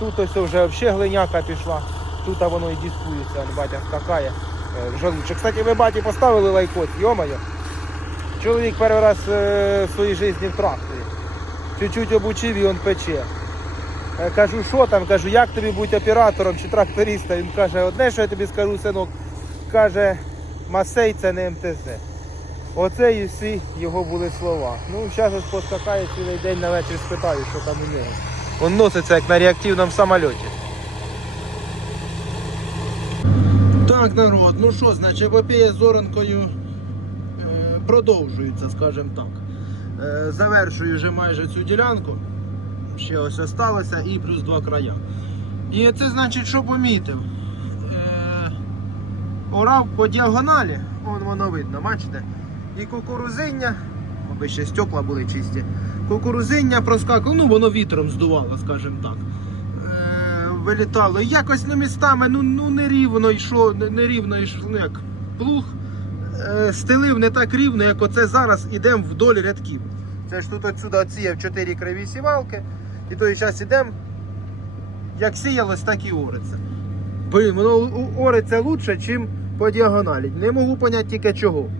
Тут ось вже взагалі глиняка пішла. Тут воно і дискується, батя скакає. е, в Жалуче. Кстати, ви баті поставили лайкос, йомайо. Чоловік перший раз е, в своїй житті в тракторі. Чуть-чуть обучив і він пече. Я кажу, що там? Кажу, як тобі бути оператором чи трактористом? Він каже, одне, що я тобі скажу, синок, каже, Масей це не МТЗ. Оце і всі його були слова. Ну, зараз ось поскакає цілий день на вечір спитаю, що там у нього. Він носиться як на реактивному самольоті. Так, народ, ну що, значить, епопея з Оранкою е, продовжується, скажімо так. Е, завершую вже майже цю ділянку. Ще ось осталося і плюс два края. І це значить, що помітив. Е, орав по діагоналі, вон воно видно, бачите? І кукурузиння, аби ще стекла були чисті. Кукурузиння проскакало, ну воно вітром здувало, скажімо так. Е, вилітало. Якось ну, містами ну, ну, нерівно йшло, не- нерівно йшло, ну як плуг е, стелив не так рівно, як оце зараз ідемо вдоль рядків. Це ж тут отсюди отсіяв 4 криві сівалки, і той час ідемо, як сіялось, так і ориться. Блін, воно ориться лучше, ніж по діагоналі. Не можу поняти тільки чого.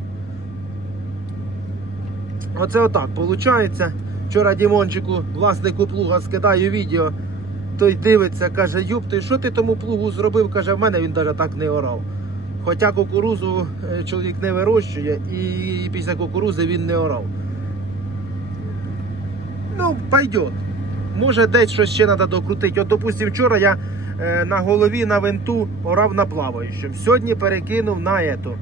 Оце отак виходить. Вчора Дімончику, власнику плуга, скидаю відео. Той дивиться, каже, Юб, ти що ти тому плугу зробив? Каже, в мене він навіть так не орав. Хоча кукурузу е, чоловік не вирощує і після кукурузи він не орав. Ну, пойдет. Може десь щось ще треба докрутити. От, допустим, вчора я е, на голові на винту орав на плаваючому. Сьогодні перекинув на ету,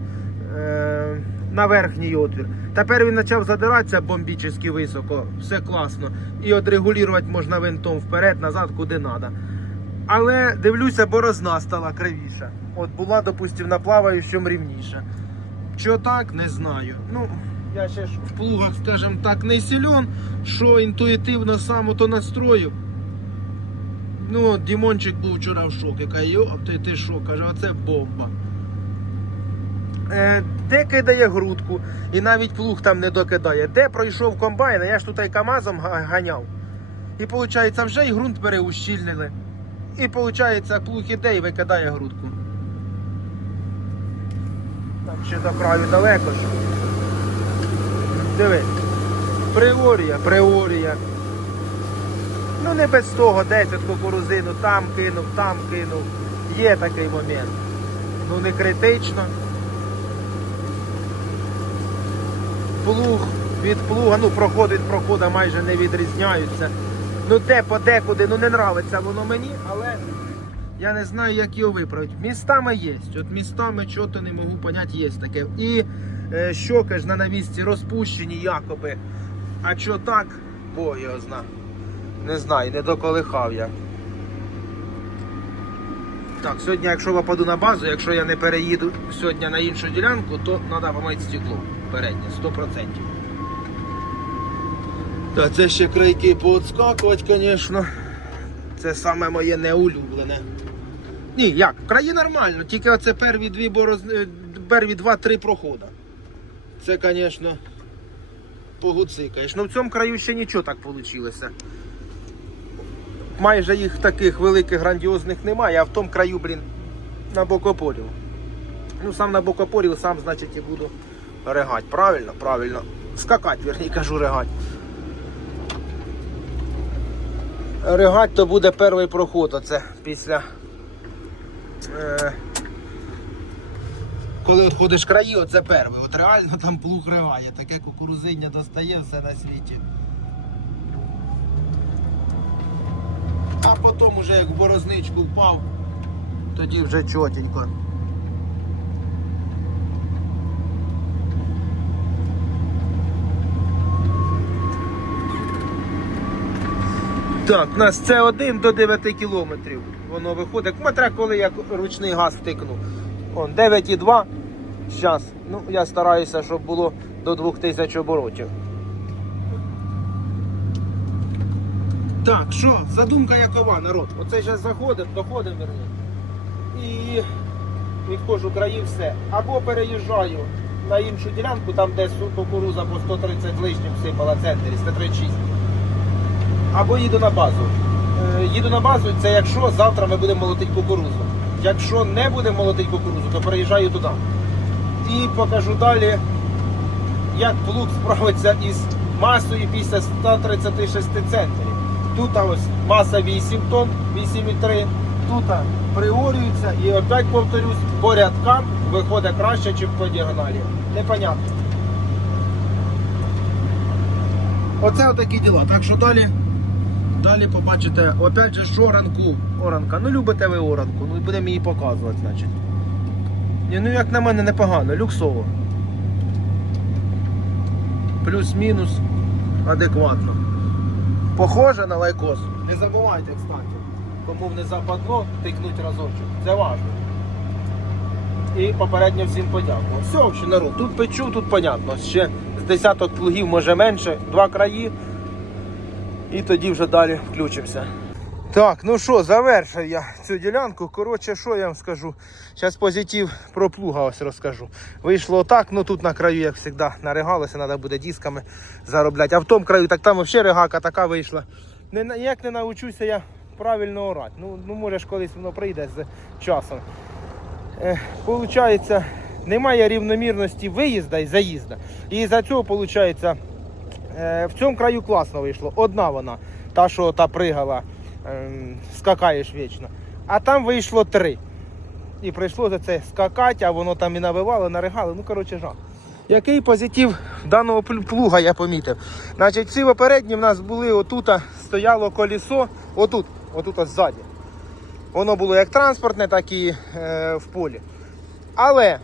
на верхній отвір. Тепер він почав задиратися бомбічно високо, все класно. І от регулювати можна винтом вперед, назад, куди треба. Але дивлюся, борозна стала кривіша. От була, допустим, на плаваючому рівніша. Що так, не знаю. Ну, я ще ж в плугах, скажімо так, не силен, що інтуїтивно сам ото настрою. Ну, Дімончик був вчора в шокі. Каже, йоп, ти, ти що? Каже, оце бомба. Е, де кидає грудку, і навіть плуг там не докидає. Де пройшов комбайн, а я ж тут і КАМАЗом ганяв. І виходить, вже і ґрунт переущільнили. І виходить, плуг іде і викидає грудку. Там ще краю далеко ж. Диви. Приорія, приорія. Ну не без того, десь от кукурузину там кинув, там кинув. Є такий момент. Ну не критично. Плуг від плуга, ну проход від прохода майже не відрізняються. Ну те подекуди, ну не нравиться воно мені, але я не знаю, як його виправити. Містами є. От містами чого-то не можу поняти, є таке. І е, щоки ж на навісці розпущені якоби. А що так, Бог його зна. Не знаю, не доколихав я. Так, сьогодні, якщо попаду на базу, якщо я не переїду сьогодні на іншу ділянку, то треба помити стекло переднє, 100%. Так, це ще крайки поотскакувати, звісно. Це саме моє неулюблене. Ні, як, краї нормально, тільки оце перві дві бороз... е, перві два-три проходи. Це, звісно, погуцикаєш. Ну в цьому краю ще нічого так вийшло. Майже їх таких великих грандіозних немає, а в тому краю, блін, на бокопорів. Ну, сам на бокопорів, сам, значить, і буду ригати. Правильно? Правильно. Скакати, вірні, кажу, ригати. Ригать то буде перший проход, оце після. Е, коли от ходиш краї, оце перший. От реально там плуг ригає, таке кукурузиння достає все на світі. А потім уже як борозничку впав, тоді вже чотенько. Так, у нас це 1 до 9 кілометрів. Воно виходить. Смотря коли я ручний газ втикну. Он 9,2. Зараз. Ну, я стараюся, щоб було до 2000 оборотів. Так, що, задумка якова, народ. Оце зараз заходимо, доходимо верні. І відходжу краї все. Або переїжджаю на іншу ділянку, там де кукуруза по 130 лишнім всипала центрі, 136. Або їду на базу. е, їду на базу, це якщо завтра ми будемо молотити кукурузу. Якщо не будемо молотити кукурузу, то переїжджаю туди. І покажу далі, як плуг справиться із масою після 136 центнерів. Тут ось маса 8 тонн, 8,3. Тут приорюється і опять повторюсь, по рядкам виходить краще, ніж по діагоналі. Непонятно. Оце отакі діла. Так що далі, далі побачите, опять же, що оранку. Оранка. Ну любите ви оранку, ну будемо її показувати, значить. Ні, ну як на мене непогано, люксово. Плюс-мінус адекватно. Похоже на лайкос. Не забувайте, кстати, кому не западло, тикнуть разочок. Це важливо. І попередньо всім подякував. Все, взагалі, народ, тут печу, тут понятно. Ще з десяток плугів, може менше, два краї. І тоді вже далі включимося. Так, ну що, завершив я цю ділянку. Коротше, що я вам скажу? Зараз позитив про плуга ось розкажу. Вийшло отак, ну тут на краю, як завжди, наригалося, треба буде дисками заробляти. А в тому краю, так там взагалі ригака така вийшла. Не, ніяк не навчуся я правильно орати. Ну, ну може ж колись воно прийде з часом. Е, немає рівномірності виїзда і заїзда. І за цього, виходить, в цьому краю класно вийшло. Одна вона, та, що та пригала, ем, скакаєш вічно. А там вийшло три. І прийшло за це скакати, а воно там і навивало, наригало. Ну, коротше, жах. Який позитив даного плуга я помітив? Значить, ці попередні в нас були отут стояло колесо, отут, отут ззаді. Воно було як транспортне, так і е, в полі. Але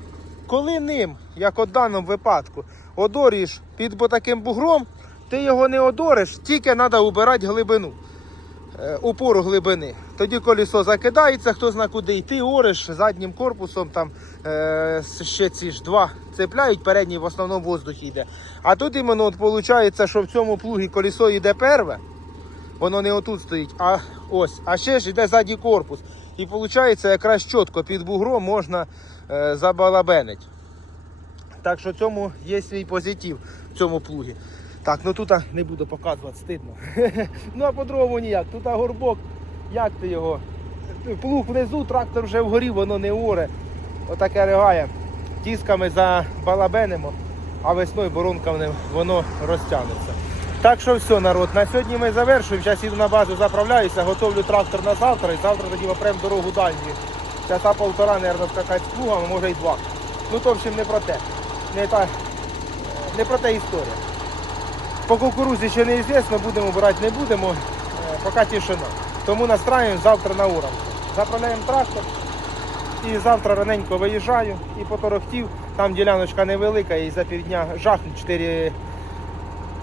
коли ним, як у даному випадку, одоріш під таким бугром, ти його не одориш, тільки треба убирати глибину, е, упору глибини. Тоді колесо закидається, хто зна куди йти, ориш заднім корпусом, там е, ще ці ж два цепляють, передній в основному воздух йде. А тут іменно от виходить, що в цьому плугі колесо йде перве, воно не отут стоїть, а ось. А ще ж йде ззаді корпус. І виходить, якраз чітко під бугром можна е, забалабенити. Так що цьому є свій позитив в цьому плугі. Так, ну тут не буду показувати, стидно. ну а по-другому ніяк. Тут горбок, як ти його? Плуг внизу, трактор вже вгорі, воно не оре. Отаке ригає. Тісками забалабенимо, а весною боронками воно розтягнеться. Так що все, народ, на сьогодні ми завершуємо. Зараз їду на базу, заправляюся, готовлю трактор на завтра і завтра тоді опрем дорогу дальню. Часа полтора, мабуть, скакати з плугом, а може й два. Ну то в общем не про те. Не, та, не про те історія. По кукурузі ще не звісно, будемо брати, не будемо, е, поки тишина. Тому настраюємо завтра на уранку. Заправляємо трактор і завтра раненько виїжджаю і по торохтів, там діляночка невелика і за півдня жахну 4,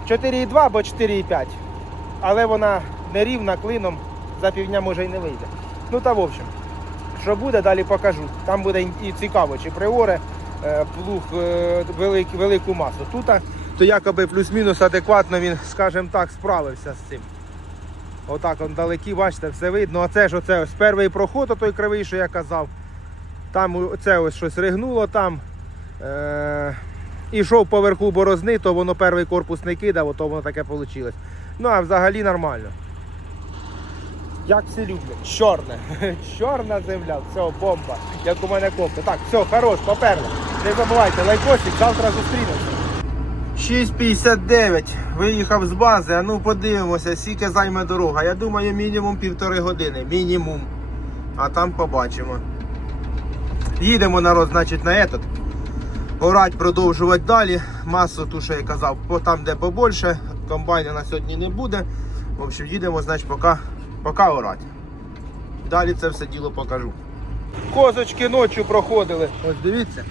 4,2 або 4,5. Але вона нерівна клином, за півдня може й не вийде. Ну та в общем, що буде, далі покажу. Там буде і цікаво, чи приоре е, плуг е, велик, велику масу. Тут то якоби плюс-мінус адекватно він, скажімо так, справився з цим. Отак он далекі, бачите, все видно. Оце ж оце ось перший проход, той кривий, що я казав. Там це ось щось ригнуло там. Е- ішов поверху борозни, то воно перший корпус не кидав, то воно таке вийшло. Ну а взагалі нормально. Як всі люблять. Чорне. Чорна земля, все, бомба. Як у мене копи. Так, все, хорош, поперли. Не забувайте, лайкосик, завтра зустрінемося. 6.59. Виїхав з бази, а ну подивимося, скільки займе дорога. Я думаю, мінімум півтори години. Мінімум. А там побачимо. Їдемо народ, значить, на этот. Орать продовжувати далі. Масу, ту, що я казав, там, де побольше. Комбайна на сьогодні не буде. В общем, їдемо, значить, поки, поки орать. Далі це все діло покажу. Козочки ночі проходили. Ось дивіться.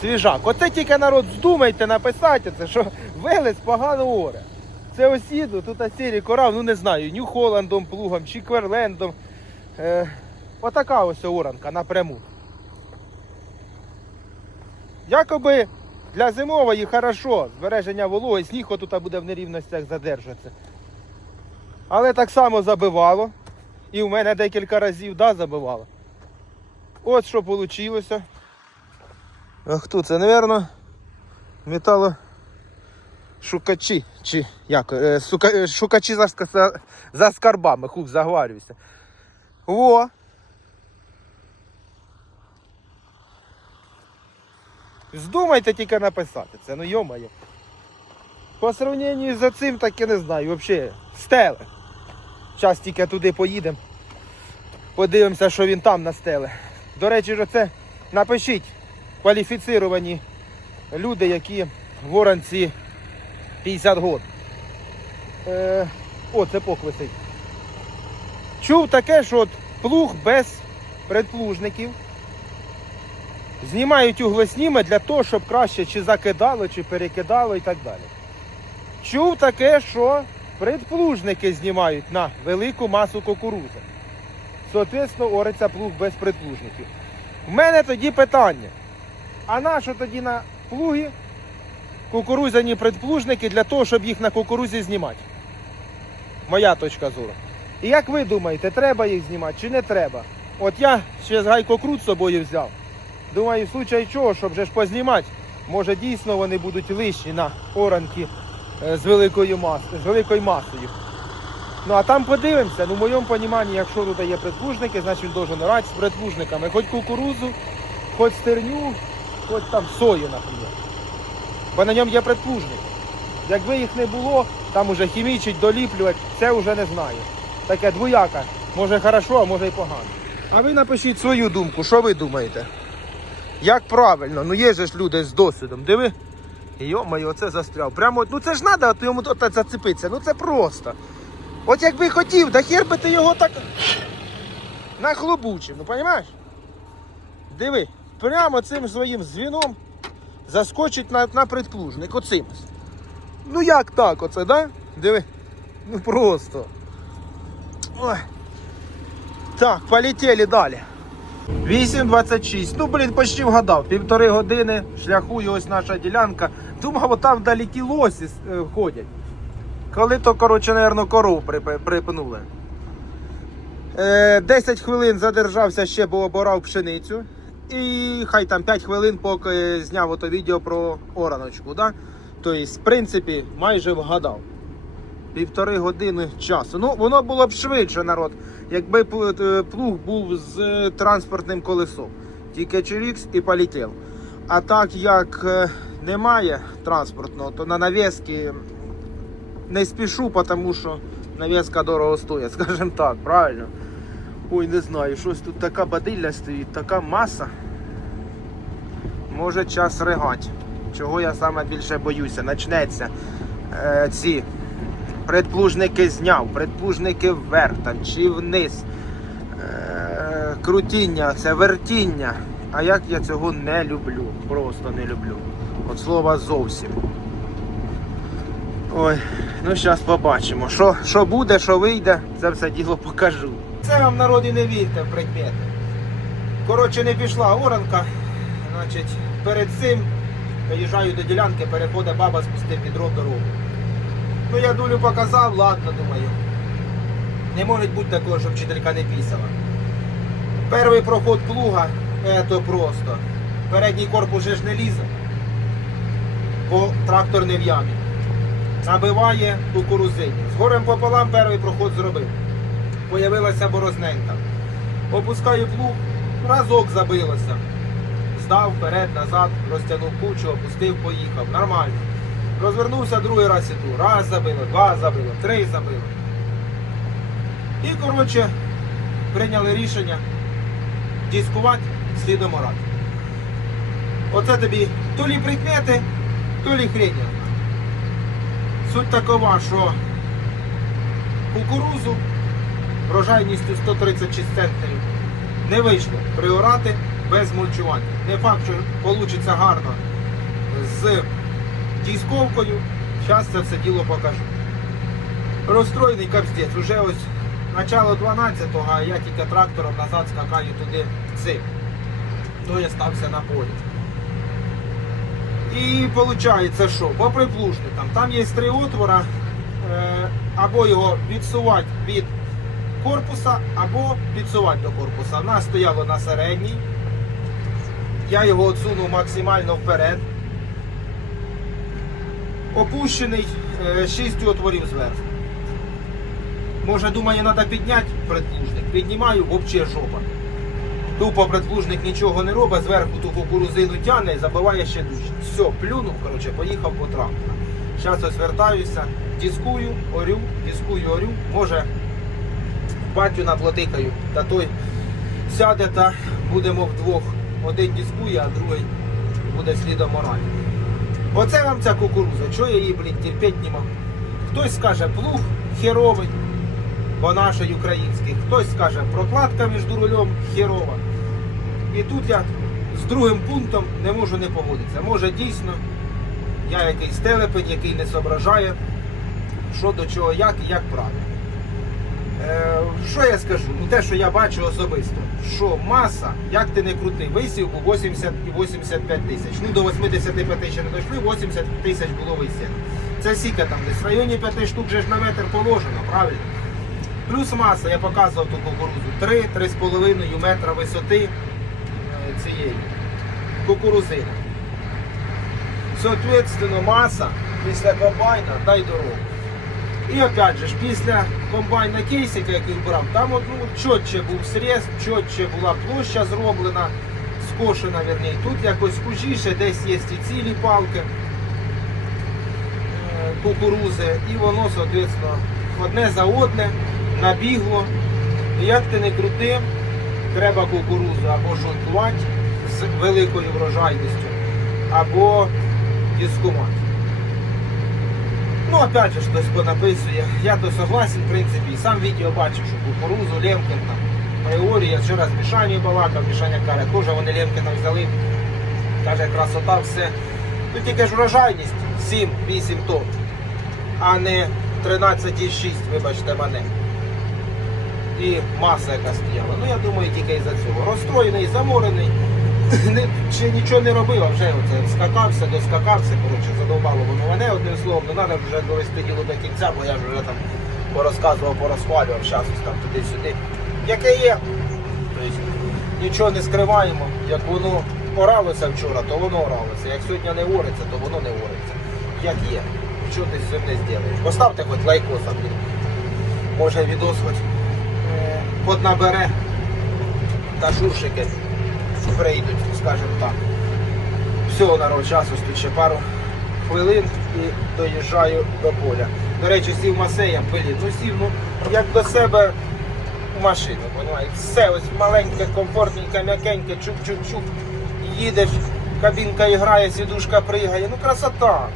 Свіжак. Оце тільки народ здумайте написати це, що велес погано оре. Це ось їду, тут сірі корав, ну не знаю, Нью-Холландом плугом чи Кверлендом. Е, отака ось оранка напряму. Якоби для зимової хорошо, збереження вологи, сніг отут буде в нерівностях задержатися. Але так само забивало. І в мене декілька разів да, забивало. От що вийшло. А хто це, напевно, метало шукачі, чи як, е, сука, е, шукачі за, за, скарбами, хук, заговарююся. Во. Здумайте тільки написати це, ну йомає. По сравненню з цим, так я не знаю, взагалі, стеле. Зараз тільки туди поїдемо. Подивимося, що він там на стеле. До речі, ж це напишіть кваліфіціровані люди, які в оранці 50 год. Е, о, це пок висить. Чув таке, що от плуг без предплужників. Знімають углесніми для того, щоб краще чи закидало, чи перекидало і так далі. Чув таке, що предплужники знімають на велику масу кукурузи. Соответственно, ориться плуг без предплужників. В мене тоді питання. А на що тоді на плуги кукурузяні предплужники для того, щоб їх на кукурузі знімати? Моя точка зору. І як ви думаєте, треба їх знімати чи не треба? От я ще з гайкокрут з собою взяв. Думаю, в случай чого, щоб вже ж познімати, може дійсно вони будуть лишні на оранки е, з великою, мас... з великою масою. Ну а там подивимося, ну в моєму розумінні, якщо тут є предплужники, значить він должен орати з предплужниками. Хоч кукурузу, хоч стерню, хоч там сою, наприклад. Бо на ньому є предплужник. Якби їх не було, там уже хімічить, доліплювати, це вже не знаю. Таке двояка. Може хорошо, а може і погано. А ви напишіть свою думку, що ви думаєте? Як правильно? Ну є же ж люди з досвідом. Диви. Йо-моє, оце застряв. Прямо, ну це ж треба от йому от зацепитися. Ну це просто. От якби хотів, да хер би ти його так нахлобучив, ну розумієш? Диви, прямо цим своїм звіном заскочить на, на предплужник. Оцим. Ну як так, оце, да? Диви. Ну просто. Ой. Так, полетіли далі. 8.26. Ну, блін, почти вгадав. Півтори години шляху і ось наша ділянка. Думав, там вдалі ті лосі е, ходять. Коли то, коротше, напевно, коров припнули. Е, 10 хвилин задержався ще, бо оборав пшеницю. І хай там 5 хвилин, поки зняв ото відео про ораночку. Да? Тобто, в принципі, майже вгадав. Півтори години часу. Ну, воно було б швидше, народ, якби плуг був з транспортним колесом. Тільки чирікс і полетів. А так як е, немає транспортного, то на навіски не спішу, тому що навіска дорого стоїть, скажімо так, правильно? Ой, не знаю, щось тут така бадилля стоїть, така маса. Може час ригать. Чого я саме більше боюся? Начнеться е, ці предплужники зняв, предплужники вверх чи вниз. Е, крутіння, це вертіння. А як я цього не люблю, просто не люблю. От слова зовсім. Ой, ну зараз побачимо. Що буде, що вийде, це все діло покажу. Це вам народі не вірте в предмети. Коротше, не пішла оранка. Значить, перед цим доїжджаю до ділянки, переходить баба спустив відро дорогу. Ну я дулю показав, ладно, думаю. Не може бути такого, щоб вчителька не пісала. Перший проход плуга, це просто. Передній корпус же ж не лізе, бо трактор не в ямі. Набиває кукурузині. З горем пополам перший проход зробив. Появилася борозненька. Опускаю плуг, разок забилося. Здав вперед, назад, розтягнув кучу, опустив, поїхав. Нормально. Розвернувся другий раз іду. Раз забило, два забило, три забило. І, коротше, прийняли рішення дискувати слідом орати. Оце тобі то лі прикмети, то лі хрень. Суть такова, що кукурузу врожайністю 136 центнерів не вийшло приорати без мульчування. Не факт, що вийде гарно з дісковкою. Зараз це все діло покажу. Розстроєний капстець. Уже ось начало 12-го, а я тільки трактором назад скакаю туди цим. То я стався на полі. І виходить, що по приплужникам там є три отвора, е, або його відсувати від корпуса, або підсувати до корпуса. У нас стояло на середній. Я його відсунув максимально вперед. опущений, 6 отворів зверху. Може, думаю, треба підняти предплужник. Піднімаю, взагалі жопа. Тупо предплужник нічого не робить, зверху ту кукурузину тягне і забиває ще дужче. Все, плюнув, коротше, поїхав по трактору. Зараз ось вертаюся, дискую, орю, дискую, орю. Може, батю наплотикаю, та той сяде та будемо вдвох. Один дискує, а другий буде слідом моралі. Оце вам ця кукуруза. Чого я її, блін, терпеть не можу. Хтось скаже плуг херовий, бо нашої український. Хтось скаже прокладка між рулем херова. І тут я з другим пунктом не можу не погодитися. Може дійсно я якийсь телепень, який не зображає, що до чого, як і як правильно. Е, що я скажу? Ну те, що я бачу особисто, що маса, як ти не крути, висів був 80 і 85 тисяч. Ну до 85 ще не дійшли, 80 тисяч було висів. Це сіка там десь в районі 5 штук же ж на метр положено, правильно? Плюс маса, я показував ту кукурузу 3-3,5 метра висоти е, цієї кукурузини. Соответственно, маса після комбайна дай дорогу. І опять же, після комбайна кейсика, який брав, там от, ну, чотче був срез, чотче була площа зроблена, скошена, верні. Тут якось хужіше, десь є і цілі палки е, кукурузи, і воно, соответственно, одне за одне набігло. І як ти не крути, треба кукурузу або шунтувати з великою врожайністю, або дискувати. Ну, опять же, хтось понаписує. Я то согласен, в принципі, і сам відео бачив, що кукурузу Лемкін там. Майорі, я вчора з Мішанію балакав, Мішаня каже, теж вони Лемкіна взяли. Каже, красота, все. Ну тільки ж врожайність 7-8 тонн, а не 13,6, вибачте мене. І маса яка стояла. Ну я думаю, тільки із-за цього. Розстроєний, заморений. Не- Ще нічого не робив, а вже оце скакався, доскакався, коротше, задовбало воно мене одним словом, ну треба вже довести діло до кінця, бо я вже там порозказував, порозхвалював, зараз там туди-сюди. Яке є. Тобто, нічого не скриваємо. Як воно оралося вчора, то воно оралося. Як сьогодні не ориться, то воно не ориться. Як є. Що ти з зробиш? Поставте хоч лайкоса. Може відос хоч е, поднабере та шуршики прийдуть, скажімо так. Всього народ часу тут ще пару хвилин і доїжджаю до поля. До речі, сів масеєм, блін, ну сів, ну як до себе в машину, понімаєте? Все ось маленьке, комфортненьке, м'якеньке, чук-чук-чук. Їдеш, кабінка грає, сідушка пригає. Ну красота.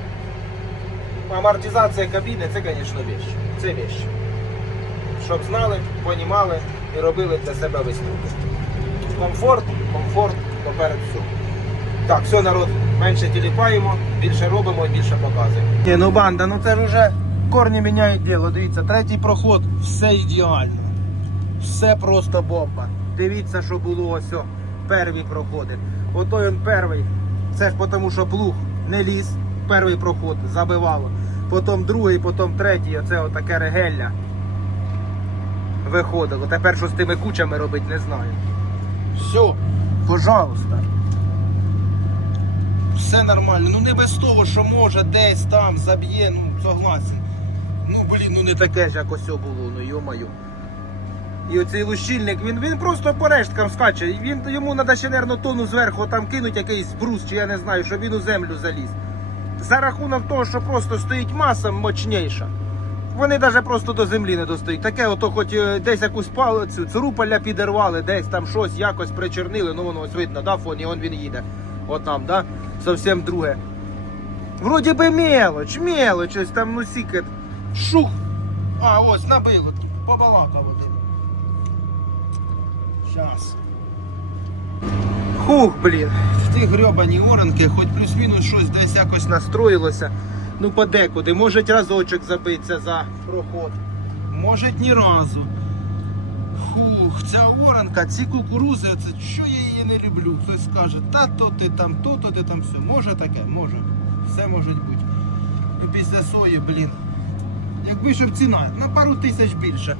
Амортизація кабіни це, звісно, вещь. Це вещь. Щоб знали, понімали і робили для себе висновки. Комфорт, комфорт поперед всього. Так, все, народ, менше тіліпаємо, більше робимо і більше показуємо. Ні, ну банда, ну це ж вже корні міняють діло. Дивіться, третій проход, все ідеально. Все просто бомба. Дивіться, що було ось перві проходи. Отой він перший. Це ж тому, що плуг не ліз. Перший проход забивало. Потім другий, потім третій. Оце отаке регелля виходило. Тепер що з тими кучами робити, не знаю. Все, пожалуйста. Все нормально. Ну не без того, що може десь там заб'є, ну согласен. Ну блін, ну не таке ж як ось було, ну йомаю. І оцей лущильник, він, він просто по решткам скаче. Він, йому треба ще, нервно, тону зверху там кинуть якийсь брус, чи я не знаю, щоб він у землю заліз. За рахунок того, що просто стоїть маса мощніша. Вони навіть просто до землі не достають. Таке, ото хоч е, десь якусь палицю, цурупаля підірвали, десь там щось якось причернили, ну воно ось видно, да, фоні, он він їде. От там, да? Зовсім друге. Вроді би мелоч, мелоч, ось там ну сікет. Шух. А, ось, набило. Побалакав один. Щас. Хух, блін. Ті грьобані оранки, хоч плюс-мінус щось десь якось настроїлося. Ну подекуди. Може разочок забитися за проход. Може ні разу. Фух, ця оранка, ці кукурузи, оце, що я її не люблю. Хтось скаже, та то ти там, то то ти там все. Може таке, може. Все може бути. Після сої, блін. Якби щоб ціна, на пару тисяч більше.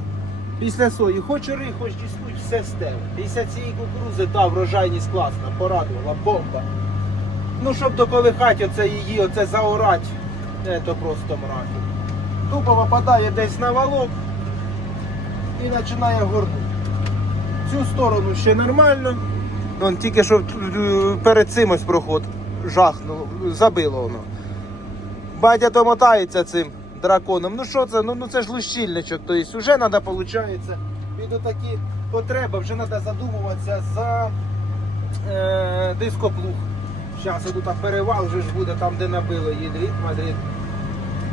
Після сої, хоч ори, хоч діскуть, все стеле. Після цієї кукурузи, та врожайність класна, порадувала, бомба. Ну, щоб дополихати оце її, оце заорати Це просто мраки. Тупо попадає десь на валок і починає горнути. Цю сторону ще нормально. Вон тільки що е, перед цим ось проход жахнуло, забило воно. Батя то мотається цим драконом. Ну що це? Ну, ну це ж лущильничок. Тобто вже треба, виходить, під отакі потреби, вже треба задумуватися за е, дископлуг. Зараз тут перевал вже ж буде там, де набило Єдріт, Мадрид.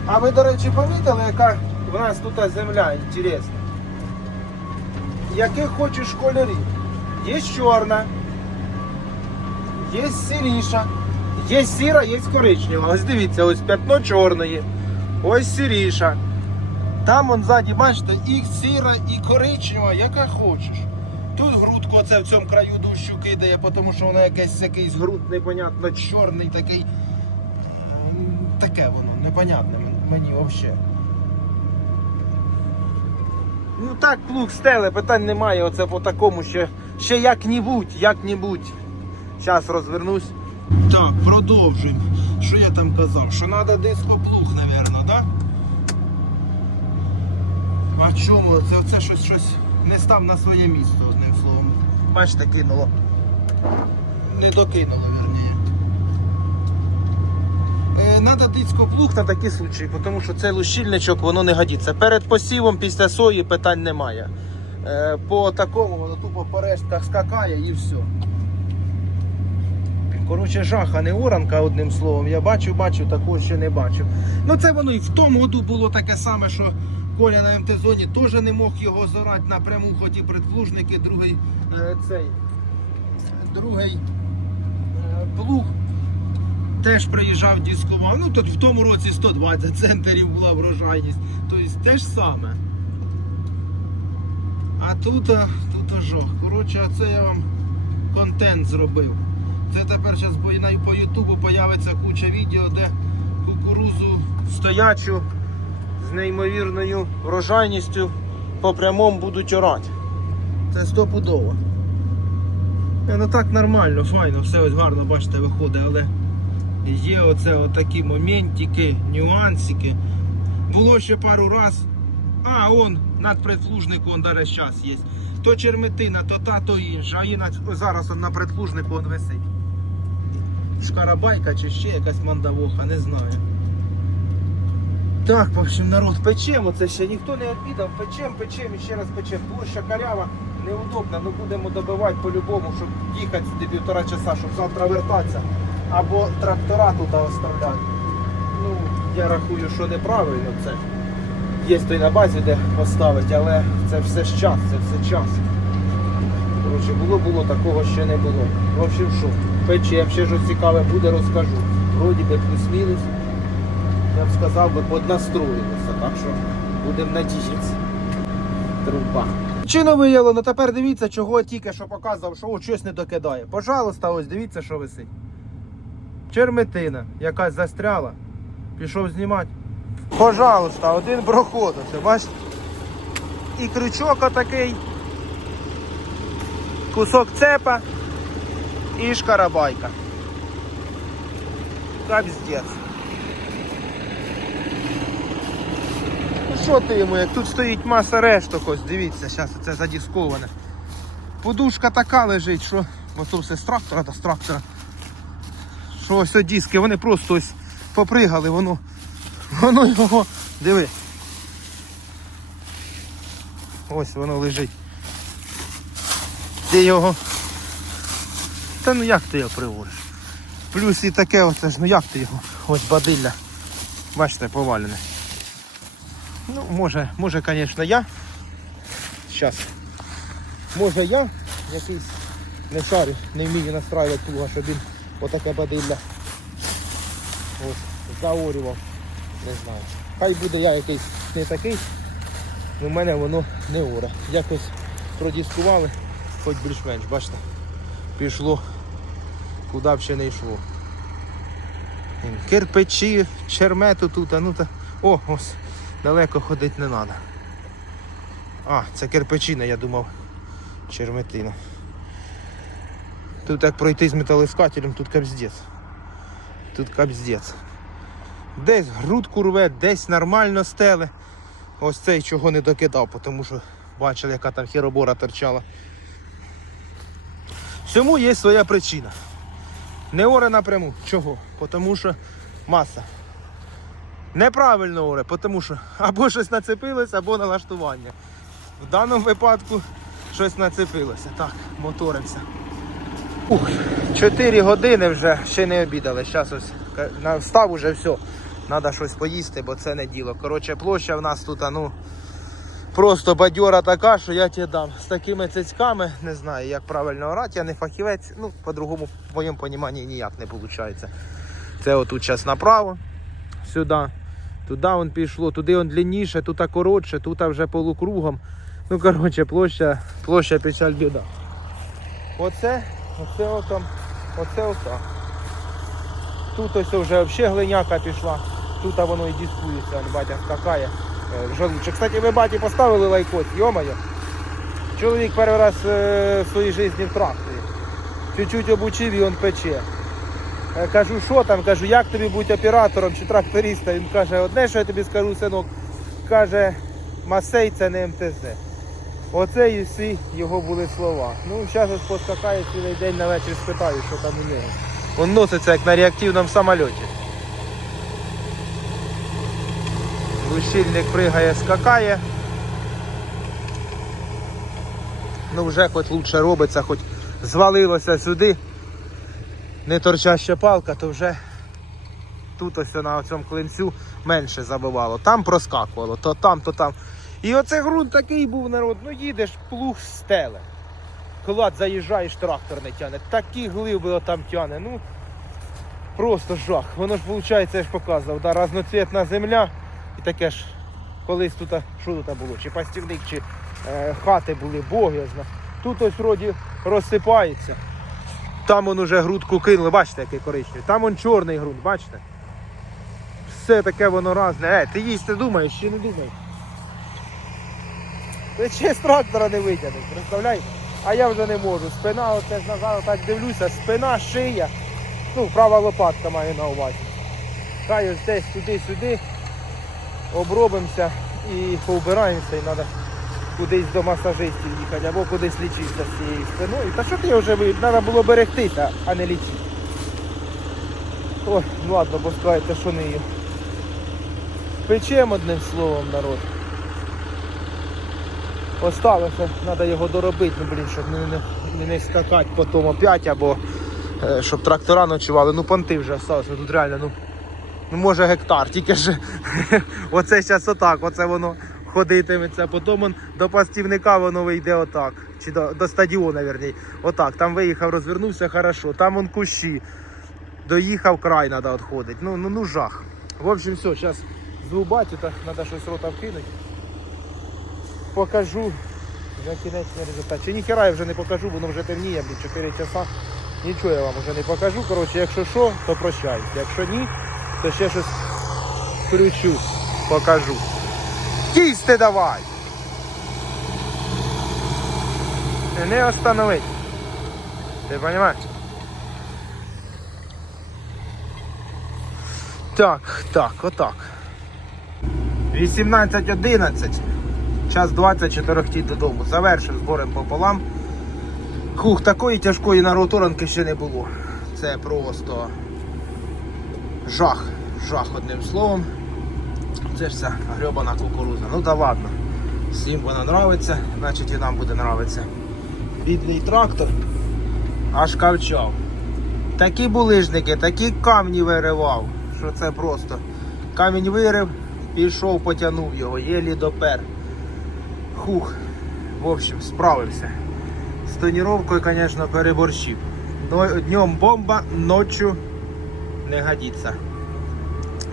А ви, до речі, помітили, яка в нас тут земля інтересна? Яких хочеш кольорів? Є чорна, є сіріша, є сіра, є коричнева. Ось дивіться, ось п'ятно чорної, ось сіріша. Там он ззаді, бачите, і сіра, і коричнева, яка хочеш. Тут грудку оце в цьому краю дужчу кидає, тому що воно якесь якийсь груд непонятно, чорний такий. Таке воно, непонятне мені взагалі. Ну так, плуг стеле, питань немає. Оце по такому ще, ще як-небудь, як-небудь. Зараз розвернусь. Так, продовжуємо. Що я там казав? Що треба дископлуг, напевно, так? А чому? Це, це щось, щось не став на своє місце, одним словом. Бачите, кинуло. Не докинуло, верніше. Е, Надо дископлуг на такі случаї, тому що цей лущильничок воно не годиться. Перед посівом після сої питань немає. Е, По такому воно тупо по рештках скакає і все. Коротше, жах, а не оранка, одним словом. Я бачу, бачу, такого ще не бачив. Ну це воно і в тому году було таке саме, що Коля на МТ-зоні теж не мог його зорати напряму, хоч і предплужники, другий е, цей другий плуг теж приїжджав, дискував. Ну тут в тому році 120 центрів була врожайність. Тобто те ж саме. А тут, а, тут ожог. Коротше, це я вам контент зробив. Це тепер зараз по, Ютубу появиться куча відео, де кукурузу стоячу з неймовірною врожайністю по прямому будуть орати. Це стопудово. Е, Ну так нормально, файно, все ось гарно, бачите, виходить, але є оце отакі моментики, нюансики. Було ще пару раз. А, он над предплужнику, он даже зараз є. То черметина, то та, то інша. А і на, зараз он на предплужнику он висить. Шкарабайка чи ще якась мандавоха, не знаю. Так, в общем, народ, печемо, це ще ніхто не обідав, печем, печем ще раз печем. Площа карява неудобна, ми будемо добивати по-любому, щоб їхати півтора часа, щоб завтра вертатися. Або трактора тут оставляти. Ну, я рахую, що неправильно це. Є той на базі, де поставити, але це все ж час, це все час. Коротше, було, було, такого ще не було. В общем, що, печем, ще щось цікаве буде, розкажу. Вроді би плюс-мінус я б сказав би, поднастроїлися, так що будемо надіятися. Труба. Чину виявлено, тепер дивіться, чого тільки що показував, що о, щось не докидає. Пожалуйста, ось дивіться, що висить. Черметина, якась застряла. Пішов знімати. Пожалуйста, один проход, ось, бачите? І крючок отакий. Кусок цепа і шкарабайка. Капздець. Ну що ти йому, як тут стоїть маса решток, ось дивіться, зараз це задісковане. Подушка така лежить, що бо то все з трактора та трактора. Що ось диски, вони просто ось попригали, воно, воно його, диви. Ось воно лежить. Ти його. Та ну як ти його приводиш? Плюс і таке оце ж, ну як ти його? Ось бадилля. Бачите, повалене. Ну, може, може, звісно, я. Зараз. Може я якийсь не шарю, не вмію настраювати плуга, щоб він отаке бадилля ось, заорював. Не знаю. Хай буде я якийсь не такий, але в мене воно не оре. Якось продіскували, хоч більш-менш, бачите, пішло, куди б ще не йшло. Кирпичі, чермету тут, а ну та. О, ось. Далеко ходити не треба. А, це кирпичина, я думав. Черметина. Тут як пройти з металоискателем, тут капздець. Тут капздець. Десь грудку рве, десь нормально стеле. Ось цей чого не докидав, тому що бачили, яка там хіробора торчала. Всьому є своя причина. Не оре напряму. Чого? Тому що маса. Неправильно оре, тому що або щось нацепилось, або налаштування. В даному випадку щось нацепилося. Так, моторимося. Ух, 4 години вже ще не обідали. Зараз ось встав уже все. Треба щось поїсти, бо це не діло. Коротше, площа в нас тут, ну, просто бадьора така, що я тебе дам. З такими цицьками, не знаю, як правильно орати, я не фахівець, ну, по-другому, в моєму розумінні ніяк не виходить. Це отут зараз направо, сюди. Туди он пішло, туди он длинніше, тут коротше, тут вже полукругом. Ну, коротше, площа, площа печаль біда. Оце, оце отам, оце отак. Тут ось вже взагалі глиняка пішла. Тут воно і дискується, батя скакає. Е, Жалуче. Кстати, ви баті поставили лайкос, йомаю. Чоловік перший раз е, в своїй житті в тракторі. Чуть-чуть обучив і він пече. Кажу, що там? Кажу, як тобі бути оператором чи трактористом? Він каже, одне, що я тобі скажу, синок, каже, Масей це не МТЗ. Оце і всі його були слова. Ну, зараз ось поскакає цілий день на вечір спитаю, що там у нього. Він носиться як на реактивному самольоті. Лущильник пригає, скакає. Ну вже хоч лучше робиться, хоч звалилося сюди. Не торчаща палка, то вже тут ось на цьому клинцю менше забивало. Там проскакувало, то там, то там. І оце ґрунт такий був народ. Ну їдеш, плуг стеле. Клад заїжджаєш, трактор не тяне. Такі глиби там тяне. Ну просто жах. Воно ж виходить, я ж показував, да, разноцвітна земля. І таке ж колись тут, що тут було? Чи пастівник, чи е, хати були, Бог я знаю. Тут ось вроді розсипається. Там он уже грудку кинули, бачите, який коричневий. Там он чорний грунт, бачите? Все таке воно разне. Е, ти їсти думаєш чи не думаєш? Ти ще з трактора не витягнеш, представляєте? А я вже не можу. Спина, оце ж назад так дивлюся, спина, шия. Ну, права лопатка маю на увазі. Хай ось десь туди-сюди обробимося і повбираємося, і треба кудись до масажистів їхати, або кудись лічитися з цією спиною. Та що ти вже ви? Треба було берегтися, а не лічити. Ой, ну ладно, бо скажете, що не є. Печем одним словом, народ. Осталося, треба його доробити, ну блін, щоб не, не, не, скакати потім опять, або е, щоб трактора ночували. Ну понти вже осталося, тут реально, ну, ну може гектар, тільки ж оце зараз отак, оце воно ходитиметься, потім он до пастівника воно вийде отак. Чи до, до стадіона, верній. Отак. Там виїхав, розвернувся хорошо, там он кущі. Доїхав край треба відходити. Ну, ну, ну жах. В общем, все, зараз зву батю, треба щось рота вкинути. Покажу вже кінечний результат. Чи ніхера я вже не покажу, воно вже темніє, блін, 4 часа. Нічого я вам вже не покажу. Коротше, якщо що, то прощаюсь. Якщо ні, то ще щось включу, покажу. Кісти давай! Не остановить. Ти розумієш? Так, так, отак. 18.11. Час 24 ті додому. Завершив зборем пополам. Хух, такої тяжкої нароторанки ще не було. Це просто жах. Жах одним словом. Це ж ця грьобана кукуруза. Ну да ладно. Всім вона нравиться, значить і нам буде нравитися. Бідний трактор аж кавчав. Такі булижники, такі камні виривав, що це просто. Камінь вирив, пішов, потягнув його, єлі допер. Хух. В общем, справився. З тоніровкою, звісно, переборщив. Днем бомба, ночью не годиться.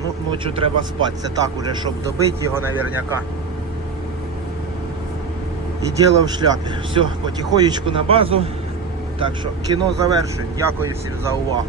Ну, ночью треба спати. Це так уже, щоб добити його наверняка. І діло в шляпі. Все, потихонечку на базу. Так що кіно завершую. Дякую всім за увагу.